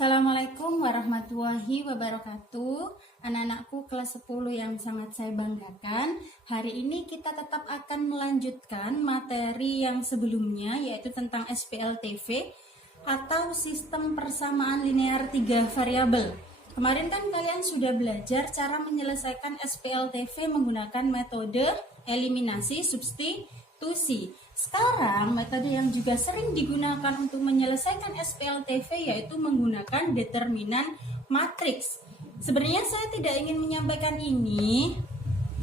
Assalamualaikum warahmatullahi wabarakatuh. Anak-anakku kelas 10 yang sangat saya banggakan. Hari ini kita tetap akan melanjutkan materi yang sebelumnya, yaitu tentang SPLTV atau sistem persamaan linear 3 variabel. Kemarin kan kalian sudah belajar cara menyelesaikan SPLTV menggunakan metode eliminasi substitusi. Sekarang metode yang juga sering digunakan untuk menyelesaikan SPLTV yaitu menggunakan determinan matriks. Sebenarnya saya tidak ingin menyampaikan ini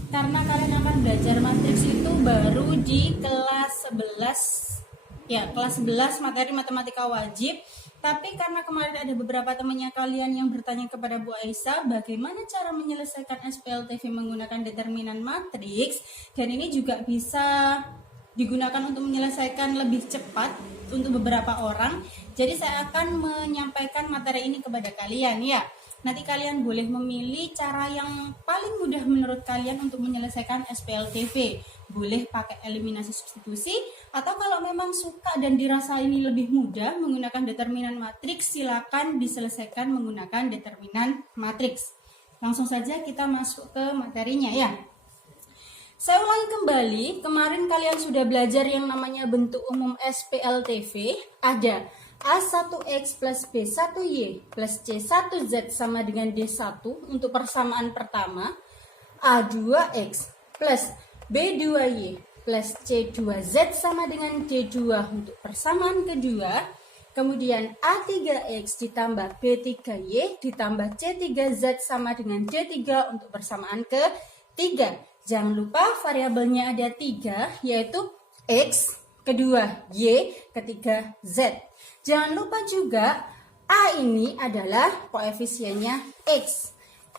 karena kalian akan belajar matriks itu baru di kelas 11. Ya, kelas 11 materi matematika wajib. Tapi karena kemarin ada beberapa temannya kalian yang bertanya kepada Bu Aisyah bagaimana cara menyelesaikan SPLTV menggunakan determinan matriks, dan ini juga bisa digunakan untuk menyelesaikan lebih cepat untuk beberapa orang. Jadi saya akan menyampaikan materi ini kepada kalian ya. Nanti kalian boleh memilih cara yang paling mudah menurut kalian untuk menyelesaikan SPLTV. Boleh pakai eliminasi substitusi, atau kalau memang suka dan dirasa ini lebih mudah menggunakan determinan matriks, silakan diselesaikan menggunakan determinan matriks. Langsung saja kita masuk ke materinya ya. Saya ulangi kembali, kemarin kalian sudah belajar yang namanya bentuk umum SPLTV. Ada A1X plus B1Y plus C1Z sama dengan D1 untuk persamaan pertama, A2X plus B2Y plus C2Z sama dengan D2 untuk persamaan kedua, kemudian A3X ditambah B3Y ditambah C3Z sama dengan D3 untuk persamaan ketiga. Jangan lupa variabelnya ada 3, yaitu X, kedua Y, ketiga Z. Jangan lupa juga A ini adalah koefisiennya X,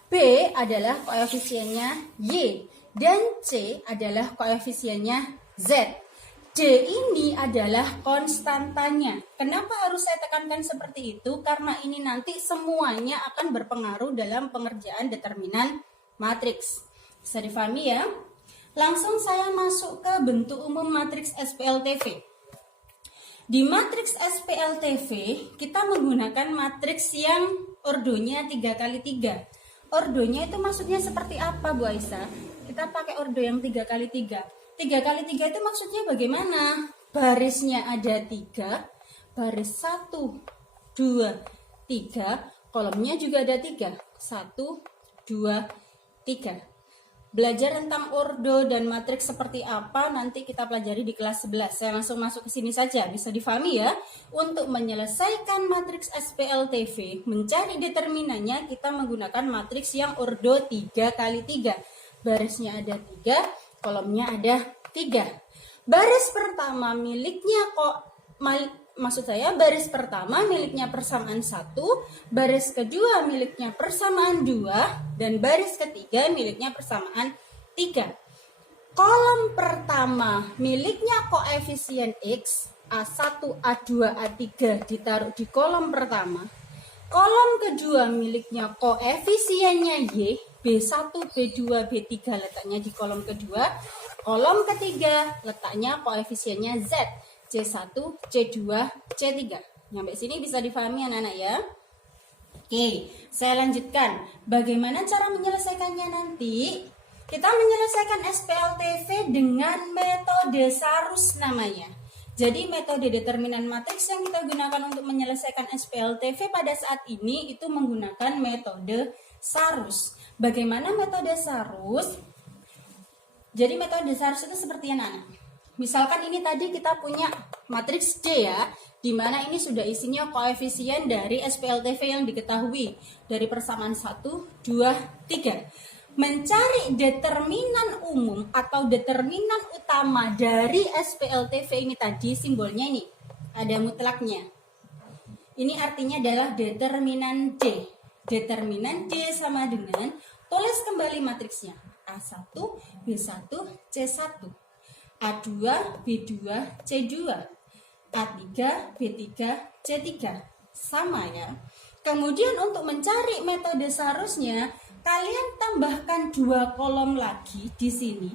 B adalah koefisiennya Y, dan C adalah koefisiennya Z. D ini adalah konstantanya. Kenapa harus saya tekankan seperti itu? Karena ini nanti semuanya akan berpengaruh dalam pengerjaan determinan matriks. Bisa difahami ya? Langsung saya masuk ke bentuk umum matriks SPLTV. Di matriks SPLTV, kita menggunakan matriks yang ordonya 3x3. Ordonya itu maksudnya seperti apa, Bu Aisyah? Kita pakai ordo yang 3x3. 3x3 itu maksudnya bagaimana? Barisnya ada 3, baris 1, 2, 3, kolomnya juga ada 3. 1, 2, 3. Belajar tentang ordo dan matriks seperti apa nanti kita pelajari di kelas 11. Saya langsung masuk ke sini saja, bisa difahami ya. Untuk menyelesaikan matriks SPLTV, mencari determinannya kita menggunakan matriks yang ordo 3x3. Barisnya ada 3, kolomnya ada 3. Baris pertama miliknya baris pertama miliknya persamaan 1, baris kedua miliknya persamaan 2, dan baris ketiga miliknya persamaan 3. Kolom pertama miliknya koefisien X, A1, A2, A3 ditaruh di kolom pertama. Kolom kedua miliknya koefisiennya Y, B1, B2, B3 letaknya di kolom kedua. Kolom ketiga letaknya koefisiennya Z, C1, C2, C3. Sampai sini bisa difahami anak-anak ya? Oke, saya lanjutkan. Bagaimana cara menyelesaikannya nanti? Kita menyelesaikan SPLTV dengan metode Sarus namanya. Jadi metode determinan matriks yang kita gunakan untuk menyelesaikan SPLTV pada saat ini itu menggunakan metode Sarus. Bagaimana metode Sarus? Jadi metode Sarus itu seperti anak-anak. Misalkan ini tadi kita punya matriks D ya, di mana ini sudah isinya koefisien dari SPLTV yang diketahui dari persamaan 1, 2, 3. Mencari determinan umum atau determinan utama dari SPLTV ini tadi, simbolnya ini ada mutlaknya. Ini artinya adalah determinan D. Determinan D sama dengan, tulis kembali matriksnya, A1, B1, C1. A2, B2, C2, A3, B3, C3. Sama ya. Kemudian untuk mencari metode seharusnya, kalian tambahkan 2 kolom lagi di sini.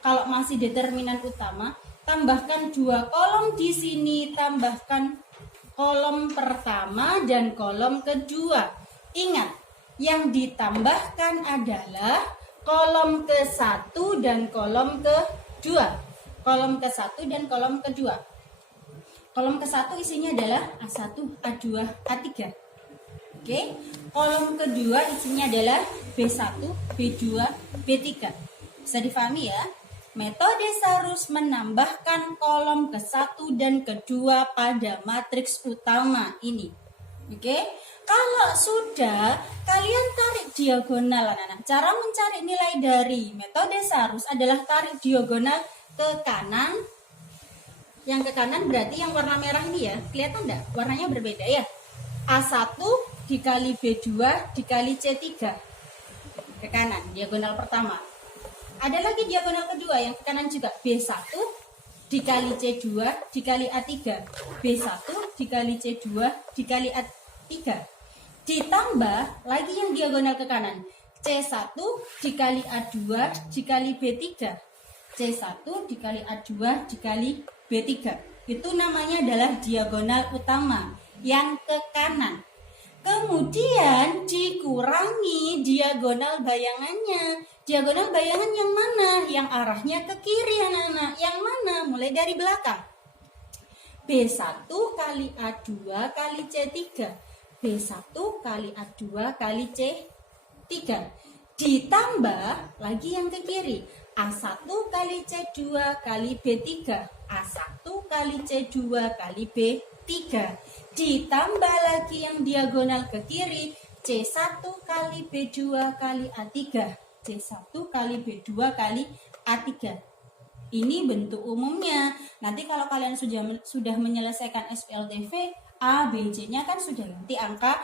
Kalau masih determinan utama, tambahkan 2 kolom di sini, tambahkan kolom pertama dan kolom kedua. Ingat, yang ditambahkan adalah kolom ke-1 dan kolom kedua. Kolom ke-1 dan kolom kedua. Kolom ke-1 isinya adalah A1, A2, A3. Oke. Kolom kedua isinya adalah B1, B2, B3. Bisa difahami ya? Metode Sarus menambahkan kolom ke-1 dan kedua pada matriks utama ini. Oke. Kalau sudah, kalian tarik diagonal anak-anak. Cara mencari nilai dari metode Sarus adalah tarik diagonal ke kanan. Yang ke kanan berarti yang warna merah ini ya. Kelihatan enggak? Warnanya berbeda ya. A1 dikali B2 dikali C3. Ke kanan, diagonal pertama. Ada lagi diagonal kedua yang ke kanan juga. B1 dikali C2 dikali A3. B1 dikali C2 dikali A3. Ditambah lagi yang diagonal ke kanan. C1 dikali A2 dikali B3. C1 dikali A2 dikali B3. Itu namanya adalah diagonal utama yang ke kanan. Kemudian dikurangi diagonal bayangannya. Diagonal bayangan yang mana? Yang arahnya ke kiri anak-anak. Yang mana? Mulai dari belakang. B1 kali A2 kali C3. B1 kali A2 kali C3. Ditambah lagi yang ke kiri. A1 kali C2 kali B3. A1 kali C2 kali B3. Ditambah lagi yang diagonal ke kiri. C1 kali B2 kali A3. C1 kali B2 kali A3. Ini bentuk umumnya. Nanti kalau kalian sudah menyelesaikan SPLTV, A, B, C-nya kan sudah ganti angka.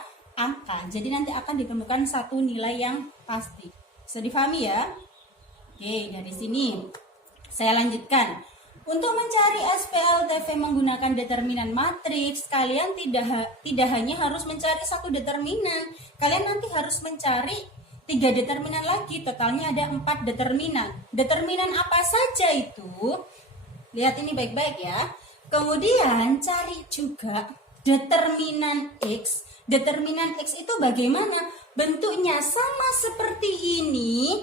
Jadi nanti akan ditemukan satu nilai yang pasti. Bisa difahami ya? Oke, dari sini saya lanjutkan. Untuk mencari SPLTV menggunakan determinan matriks, kalian tidak hanya harus mencari satu determinan. Kalian nanti harus mencari 3 determinan lagi. Totalnya ada 4 determinan. Determinan apa saja itu? Lihat ini baik-baik ya. Kemudian cari juga determinan X. Determinan X itu bagaimana? Bentuknya sama seperti ini.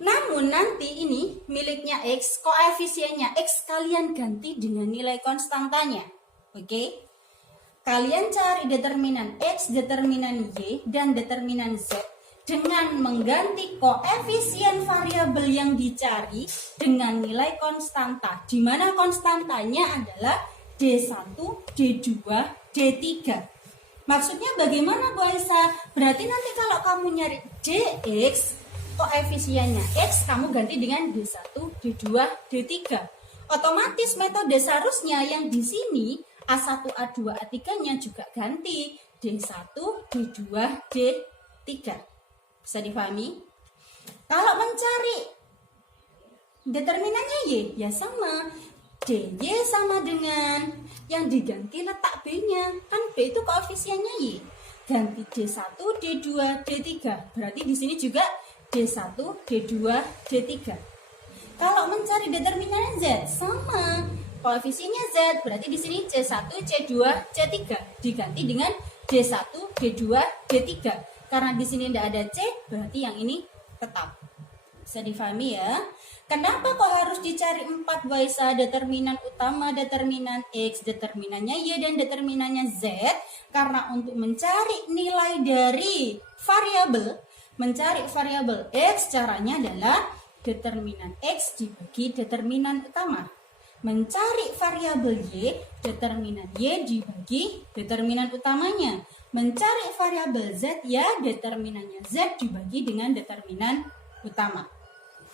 Namun nanti ini miliknya X, koefisiennya X kalian ganti dengan nilai konstantanya. Oke? Kalian cari determinan X, determinan Y, dan determinan Z dengan mengganti koefisien variabel yang dicari dengan nilai konstanta. Di mana konstantanya adalah D1, D2, D3. Maksudnya bagaimana Bu Aisyah? Berarti nanti kalau kamu nyari Dx, koefisiennya X, kamu ganti dengan D1, D2, D3. Otomatis metode Sarusnya yang di sini A1, A2, A3-nya juga ganti D1, D2, D3. Bisa difahami? Kalau mencari determinannya Y, ya sama. DY sama dengan yang diganti letak B-nya. Kan B itu koefisiennya Y. Ganti D1, D2, D3. Berarti di sini juga D1, D2, D3. Kalau mencari determinannya Z, sama. Koefisiennya Z, berarti di sini C1, C2, C3. Diganti dengan D1, D2, D3. Karena di sini tidak ada C, berarti yang ini tetap. Bisa difahami ya? Kenapa kok harus dicari 4 Waisa? Determinan utama, determinan X, determinannya Y, dan determinannya Z. Karena untuk mencari nilai dari variabel, mencari variabel X, caranya adalah determinan X dibagi determinan utama. Mencari variabel Y, determinan Y dibagi determinan utamanya. Mencari variabel Z, ya determinannya Z dibagi dengan determinan utama.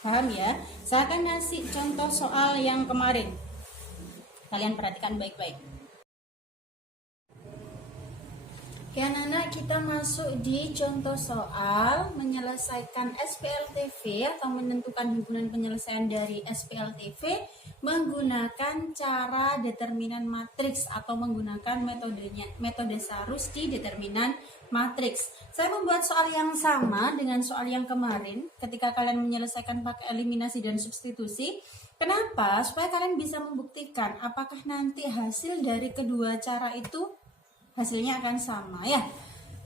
Paham ya? Saya akan ngasih contoh soal yang kemarin. Kalian perhatikan baik-baik. Oke anak-anak, kita masuk di contoh soal menyelesaikan SPLTV atau menentukan himpunan penyelesaian dari SPLTV menggunakan cara determinan matriks atau menggunakan metode Sarus di determinan matriks. Saya membuat soal yang sama dengan soal yang kemarin ketika kalian menyelesaikan pakai eliminasi dan substitusi. Kenapa? Supaya kalian bisa membuktikan apakah nanti hasil dari kedua cara itu hasilnya akan sama ya.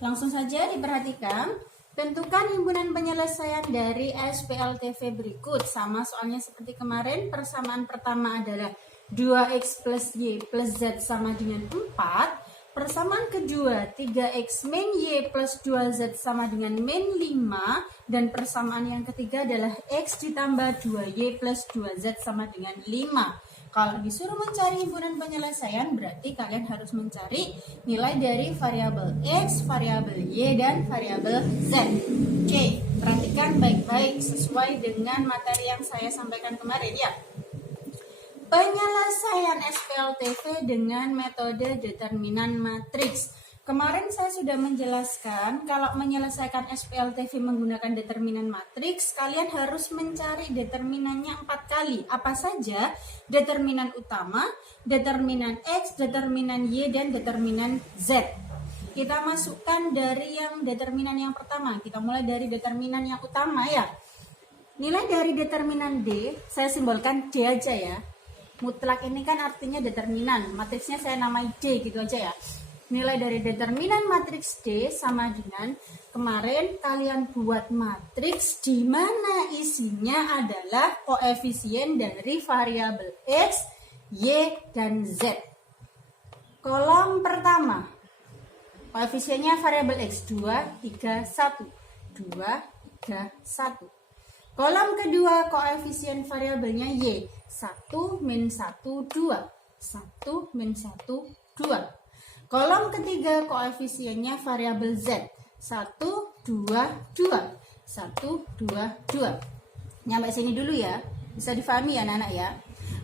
Langsung saja diperhatikan. Tentukan himpunan penyelesaian dari SPLTV berikut. Sama soalnya seperti kemarin. Persamaan pertama adalah 2x plus y plus z sama dengan 4. Persamaan kedua 3x min y plus 2z sama dengan min 5. Dan persamaan yang ketiga adalah x ditambah 2y plus 2z sama dengan 5. Kalau disuruh mencari himpunan penyelesaian, berarti kalian harus mencari nilai dari variabel x, variabel y, dan variabel z. Oke, perhatikan baik-baik sesuai dengan materi yang saya sampaikan kemarin ya. Penyelesaian SPLTV dengan metode determinan matriks. Kemarin saya sudah menjelaskan kalau menyelesaikan SPLTV menggunakan determinan matriks, kalian harus mencari determinannya 4 kali. Apa saja? Determinan utama, determinan X, determinan Y, dan determinan Z. Kita masukkan dari yang determinan yang pertama. Kita mulai dari determinan yang utama ya. Nilai dari determinan D, saya simbolkan D aja ya. Mutlak ini kan artinya determinan. Matriksnya saya namai D gitu aja ya. Nilai dari determinan matriks D sama dengan kemarin kalian buat matriks di mana isinya adalah koefisien dari variabel X, Y, dan Z. Kolom pertama, koefisiennya variabel X 2, 3, 1. 2, 3, 1. Kolom kedua, koefisien variabelnya Y 1, min 1, 2. 1, min 1, 2. Kolom ketiga koefisiennya variabel Z 1, 2, 2. 1, 2, 2. Nyampe sini dulu ya. Bisa difahami ya anak-anak ya.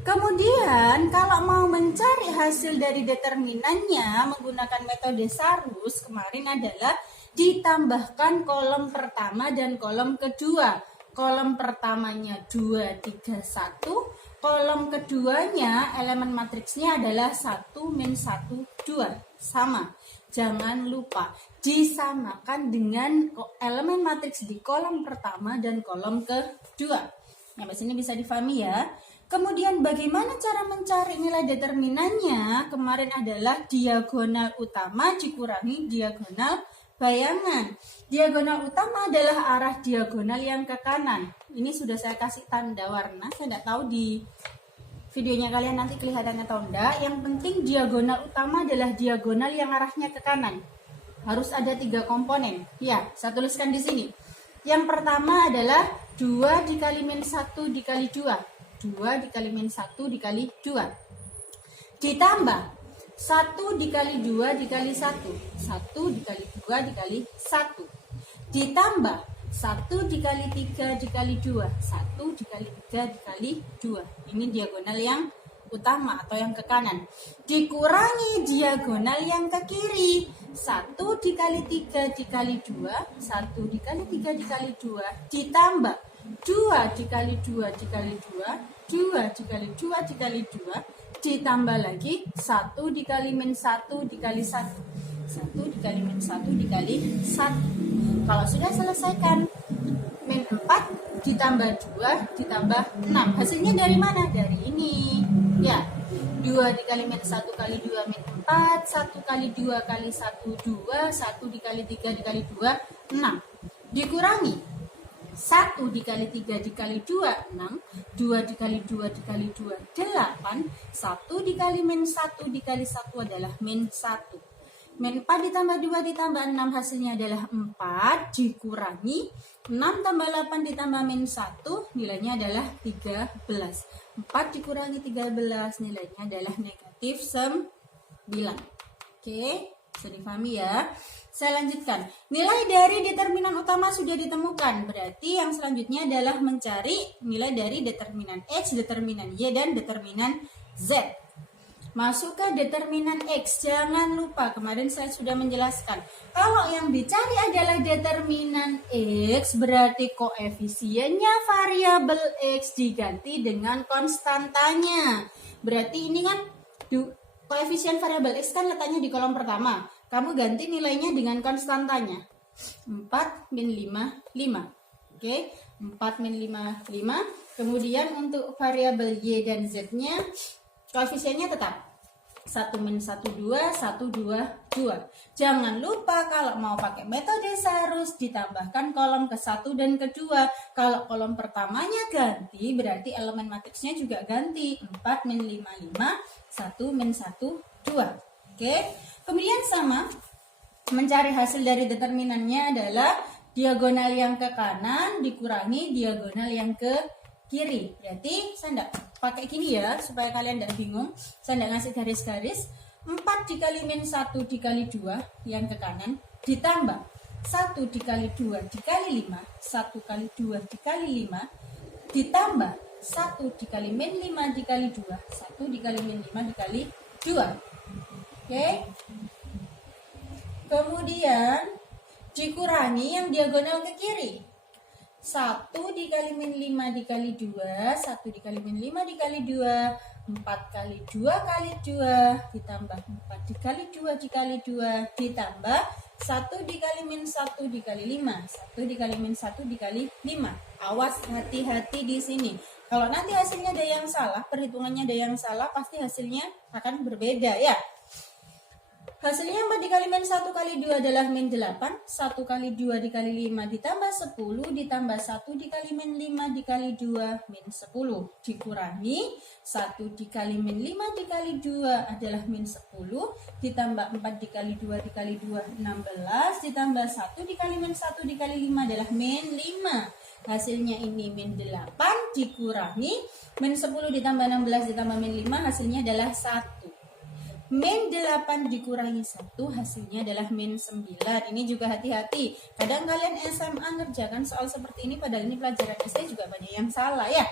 Kemudian kalau mau mencari hasil dari determinannya menggunakan metode Sarus kemarin adalah ditambahkan kolom pertama dan kolom kedua. Kolom pertamanya 2, 3, 1. Kolom keduanya elemen matriksnya adalah 1, min 1, 2. Sama. Jangan lupa disamakan dengan elemen matriks di kolom pertama dan kolom kedua. Sampai sini bisa difahami ya. Kemudian bagaimana cara mencari nilai determinannya? Kemarin adalah diagonal utama dikurangi diagonal bayangan. Diagonal utama adalah arah diagonal yang ke kanan. Ini sudah saya kasih tanda warna. Saya tidak tahu di videonya kalian nanti kelihatan atau enggak. Yang penting diagonal utama adalah diagonal yang arahnya ke kanan. Harus ada 3 komponen. Ya, saya tuliskan di sini. Yang pertama adalah 2 dikali min 1 dikali 2. 2 dikali min 1 dikali 2. Ditambah 1 dikali 2 dikali 1. 1 dikali 2 dikali 1. Ditambah 1 dikali 3 dikali 2. 1 dikali 3 dikali 2. Ini diagonal yang utama atau yang ke kanan. Dikurangi diagonal yang ke kiri. 1 dikali 3 dikali 2. 1 dikali 3 dikali 2. Ditambah 2 dikali 2 dikali 2. 2 dikali 2 dikali 2. Ditambah lagi 1 dikali min 1 dikali 1. 1 dikali min 1 dikali 1. Kalau sudah selesaikan, min 4 ditambah 2 ditambah 6. Hasilnya dari mana? Dari ini. Ya, 2 dikali min 1 kali 2 min 4. 1 kali 2 kali 1 2. 1 dikali 3 dikali 2 6. Dikurangi 1 dikali 3 dikali 2 6. 2 dikali 2 dikali 2 8. 1 dikali min 1 dikali 1 adalah min 1. Min 4 ditambah 2 ditambah 6 hasilnya adalah 4. Dikurangi 6 tambah 8 ditambah min 1 nilainya adalah 13. 4 dikurangi 13 nilainya adalah negatif 9. Oke, bisa dipahami ya. Saya lanjutkan. Nilai dari determinan utama sudah ditemukan. Berarti yang selanjutnya adalah mencari nilai dari determinan X, determinan Y, dan determinan Z. masuk ke determinan X. Jangan lupa, kemarin saya sudah menjelaskan. Kalau yang dicari adalah determinan X, berarti koefisiennya variabel X diganti dengan konstantanya. Berarti ini kan koefisien variabel X kan letaknya di kolom pertama. Kamu ganti nilainya dengan konstantanya. 4 min 5, 5. Oke, 4 min 5, 5. Kemudian untuk variabel Y dan Z-nya, koefisiennya tetap 1 min 1, 2, 1, 2, 2. Jangan lupa kalau mau pakai metode Sarus ditambahkan kolom ke-1 dan ke-2. Kalau kolom pertamanya ganti, berarti elemen matriksnya juga ganti. 4 min 5, 5, 1 min 1, 2. Oke, kemudian sama, mencari hasil dari determinannya adalah diagonal yang ke kanan dikurangi diagonal yang ke kiri. Berarti saya enggak pakai gini ya, supaya kalian enggak bingung. Saya enggak ngasih garis-garis. 4 dikali min 1 dikali 2 yang ke kanan ditambah 1 dikali 2 dikali 5, 1 kali 2 dikali 5 ditambah 1 dikali min 5 dikali 2, 1 dikali min 5 dikali 2. Oke. Kemudian dikurangi yang diagonal ke kiri. 1 dikali min 5 dikali 2, 1 dikali min 5 dikali 2, 4 kali 2 kali 2, ditambah 4 dikali 2 dikali 2, ditambah 1 dikali min 1 dikali 5, 1 dikali min 1 dikali 5. Awas, hati-hati di sini. Kalau nanti hasilnya ada yang salah, perhitungannya ada yang salah, pasti hasilnya akan berbeda ya. Hasilnya 4 dikali min 1 kali 2 adalah min 8. 1 kali 2 dikali 5 ditambah 10 ditambah 1 dikali min 5 dikali 2 min 10. Dikurangi 1 dikali min 5 dikali 2 adalah min 10. Ditambah 4 dikali 2 dikali 2 16. Ditambah 1 dikali min 1 dikali 5 adalah min 5. Hasilnya ini min 8 dikurangi min 10 ditambah 16 ditambah min 5 hasilnya adalah 1. Min 8 dikurangi 1 hasilnya adalah min 9. Ini juga hati-hati. Kadang kalian SMA ngerjakan soal seperti ini padahal ini pelajaran SD juga banyak yang salah ya.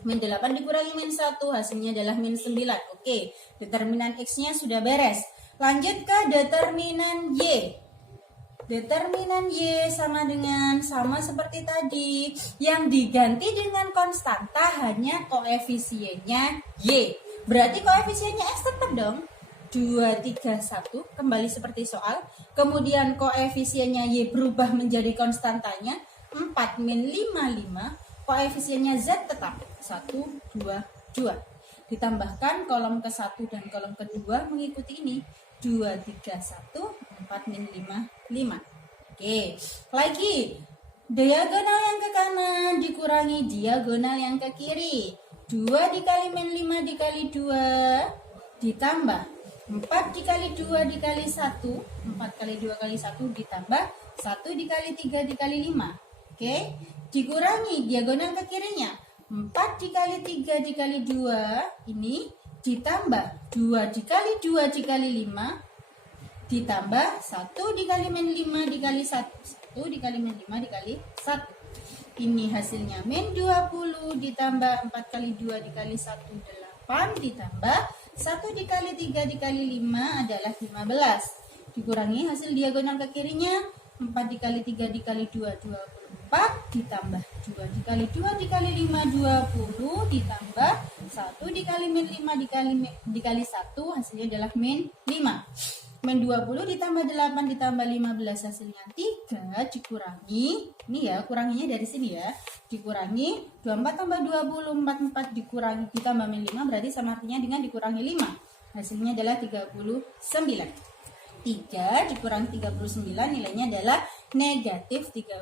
Min 8 dikurangi min 1 hasilnya adalah min 9. Oke, determinan X-nya sudah beres. Lanjut ke determinan Y. Determinan Y sama seperti tadi. Yang diganti dengan konstanta hanya koefisiennya Y. Berarti koefisiennya X tetap dong. 2, 3, 1. Kembali seperti soal. Kemudian koefisiennya Y berubah menjadi konstantanya. 4 min 5, 5. Koefisiennya Z tetap 1, 2, 2. Ditambahkan kolom ke-1 dan kolom ke-2 mengikuti ini. 2, 3, 1. 4 min 5, 5. Oke. Lagi. Diagonal yang ke kanan dikurangi diagonal yang ke kiri. 2 dikali min 5 dikali 2 ditambah 4 dikali 2 dikali 1, 4 kali 2 kali 1 ditambah 1 dikali 3 dikali 5. Oke, dikurangi diagonal ke kirinya. 4 dikali 3 dikali 2 ini ditambah 2 dikali 2 dikali 5 ditambah 1 dikali min 5 dikali 1, 1 dikali min 5 dikali 1. Ini hasilnya min 20 ditambah 4 kali 2 dikali 1, 8 ditambah 1 dikali 3 dikali 5 adalah 15. Dikurangi hasil diagonal ke kirinya. 4 dikali 3 dikali 2, 24. Ditambah 2 dikali 2 dikali 5, 20. Ditambah 1 dikali min 5 dikali 1 hasilnya adalah min 5. Min 20 ditambah 8 ditambah 15 hasilnya 3 dikurangi. Ini ya, kuranginya dari sini ya. Dikurangi 24 tambah 20, 44 dikurangi ditambah min 5 berarti sama artinya dengan dikurangi 5. Hasilnya adalah 39. 3 dikurangi 39 nilainya adalah negatif 36.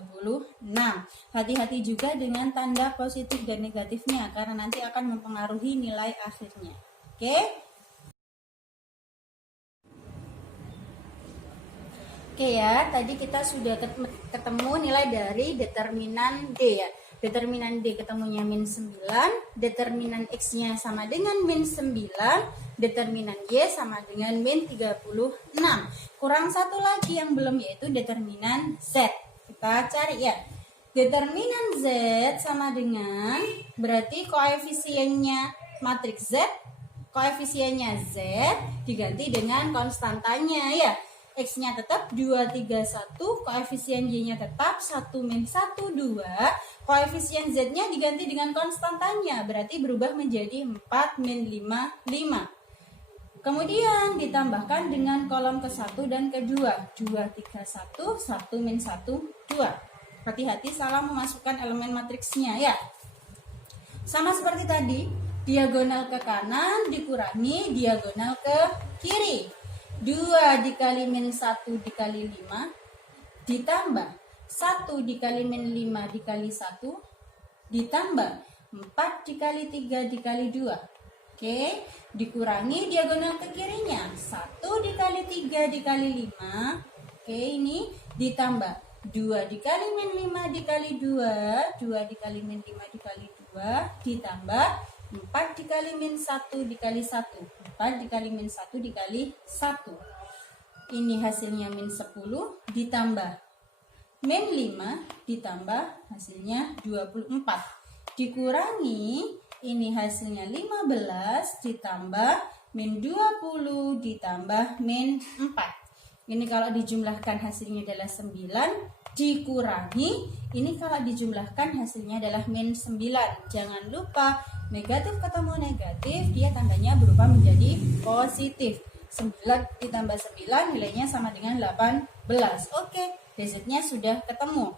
Hati-hati juga dengan tanda positif dan negatifnya karena nanti akan mempengaruhi nilai akhirnya. Oke? Oke ya, tadi kita sudah ketemu nilai dari determinan D ya. Determinan D ketemunya min 9, determinan X-nya sama dengan min 9, determinan Y sama dengan min 36. Kurang satu lagi yang belum yaitu determinan Z. Kita cari ya. Determinan Z sama dengan, berarti koefisiennya matriks Z koefisiennya Z diganti dengan konstantanya ya. X-nya tetap 2, 3, 1, koefisien Y-nya tetap 1, min 1, 2, koefisien Z-nya diganti dengan konstantanya, berarti berubah menjadi 4, min 5, 5. Kemudian ditambahkan dengan kolom ke-1 dan ke-2, 2, 3, 1, 1, min 1, 2. Hati-hati salah memasukkan elemen matriksnya ya. Sama seperti tadi, diagonal ke kanan dikurangi diagonal ke kiri. 2 dikali min 1 dikali 5 ditambah 1 dikali min 5 dikali 1 ditambah 4 dikali 3 dikali 2. Oke, dikurangi diagonal ke kirinya. 1 dikali 3 dikali 5. Oke, ini ditambah 2 dikali min 5 dikali 2, 2 dikali min 5 dikali 2 ditambah 4 dikali min 1 dikali 1, 4 dikali min 1 dikali 1. Ini hasilnya min 10 ditambah min 5 ditambah hasilnya 24. Dikurangi ini hasilnya 15 ditambah min 20 ditambah min 4. Ini kalau dijumlahkan hasilnya adalah 9 dikurangi ini kalau dijumlahkan hasilnya adalah min 9. Jangan lupa negatif ketemu negatif, dia tandanya berubah menjadi positif. 9 ditambah 9 nilainya sama dengan 18. Oke, DZ-nya sudah ketemu.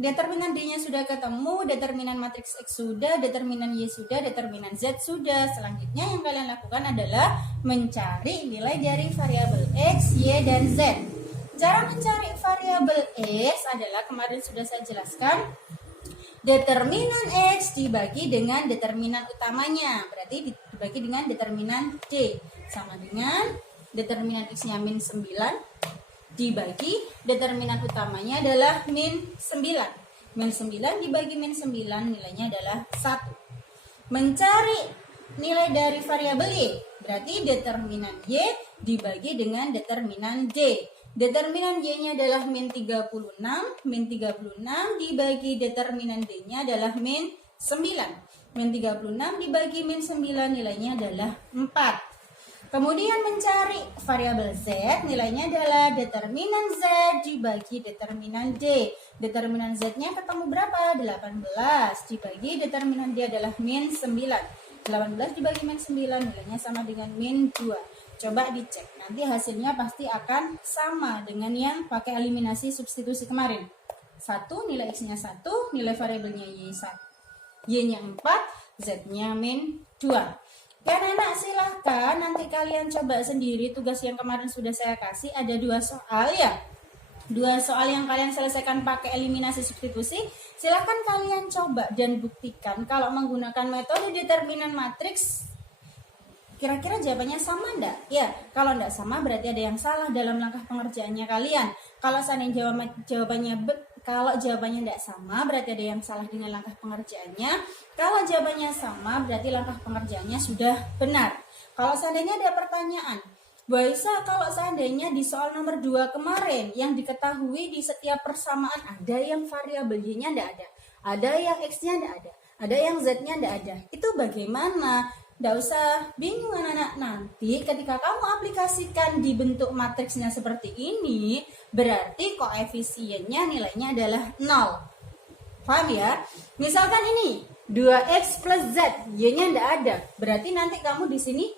Determinan D-nya sudah ketemu, determinan matriks X sudah, determinan Y sudah, determinan Z sudah. Selanjutnya yang kalian lakukan adalah mencari nilai dari variabel X, Y, dan Z. Cara mencari variabel X adalah kemarin sudah saya jelaskan. Determinan X dibagi dengan determinan utamanya, berarti dibagi dengan determinan D, sama dengan determinan X-nya min 9 dibagi determinan utamanya adalah min 9. Min 9 dibagi min 9 nilainya adalah 1. Mencari nilai dari variabel Y, berarti determinan Y dibagi dengan determinan D. Determinan Y-nya adalah min 36, min 36 dibagi determinan D-nya adalah min 9. Min 36 dibagi min 9 nilainya adalah 4. Kemudian mencari variabel Z, nilainya adalah determinan Z dibagi determinan D. Determinan Z-nya ketemu berapa? 18 dibagi determinan D adalah min 9. 18 dibagi min 9 nilainya sama dengan min 2. Coba dicek, nanti hasilnya pasti akan sama dengan yang pakai eliminasi substitusi kemarin. 1, nilai X-nya 1, nilai variabelnya Y-nya 4, Z-nya min 2. Kan anak silahkan nanti kalian coba sendiri tugas yang kemarin sudah saya kasih, ada 2 soal ya. 2 soal yang kalian selesaikan pakai eliminasi substitusi. Silahkan kalian coba dan buktikan kalau menggunakan metode determinan matriks kira-kira jawabannya sama enggak? Ya, kalau enggak sama berarti ada yang salah dalam langkah pengerjaannya kalian. Kalau seandainya jawabannya enggak sama berarti ada yang salah dengan langkah pengerjaannya. Kalau jawabannya sama berarti langkah pengerjaannya sudah benar. Kalau seandainya ada pertanyaan, Baisa, kalau seandainya di soal nomor 2 kemarin yang diketahui di setiap persamaan ada yang variabel Y-nya enggak ada yang X-nya enggak ada yang Z-nya enggak ada. Itu bagaimana? Nggak usah bingung anak-anak, nanti ketika kamu aplikasikan di bentuk matriksnya seperti ini, berarti koefisiennya nilainya adalah 0. Paham ya? Misalkan ini 2X plus Z, Y-nya nggak ada, berarti nanti kamu di sini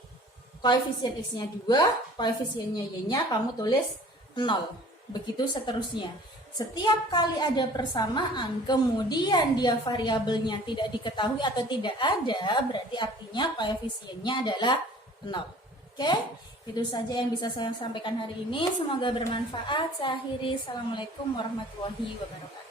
koefisien X-nya 2, koefisiennya Y-nya kamu tulis 0. Begitu seterusnya. Setiap kali ada persamaan, kemudian dia variabelnya tidak diketahui atau tidak ada, berarti artinya koefisiennya adalah 0. Oke, itu saja yang bisa saya sampaikan hari ini. Semoga bermanfaat. Saya akhiri. Assalamualaikum warahmatullahi wabarakatuh.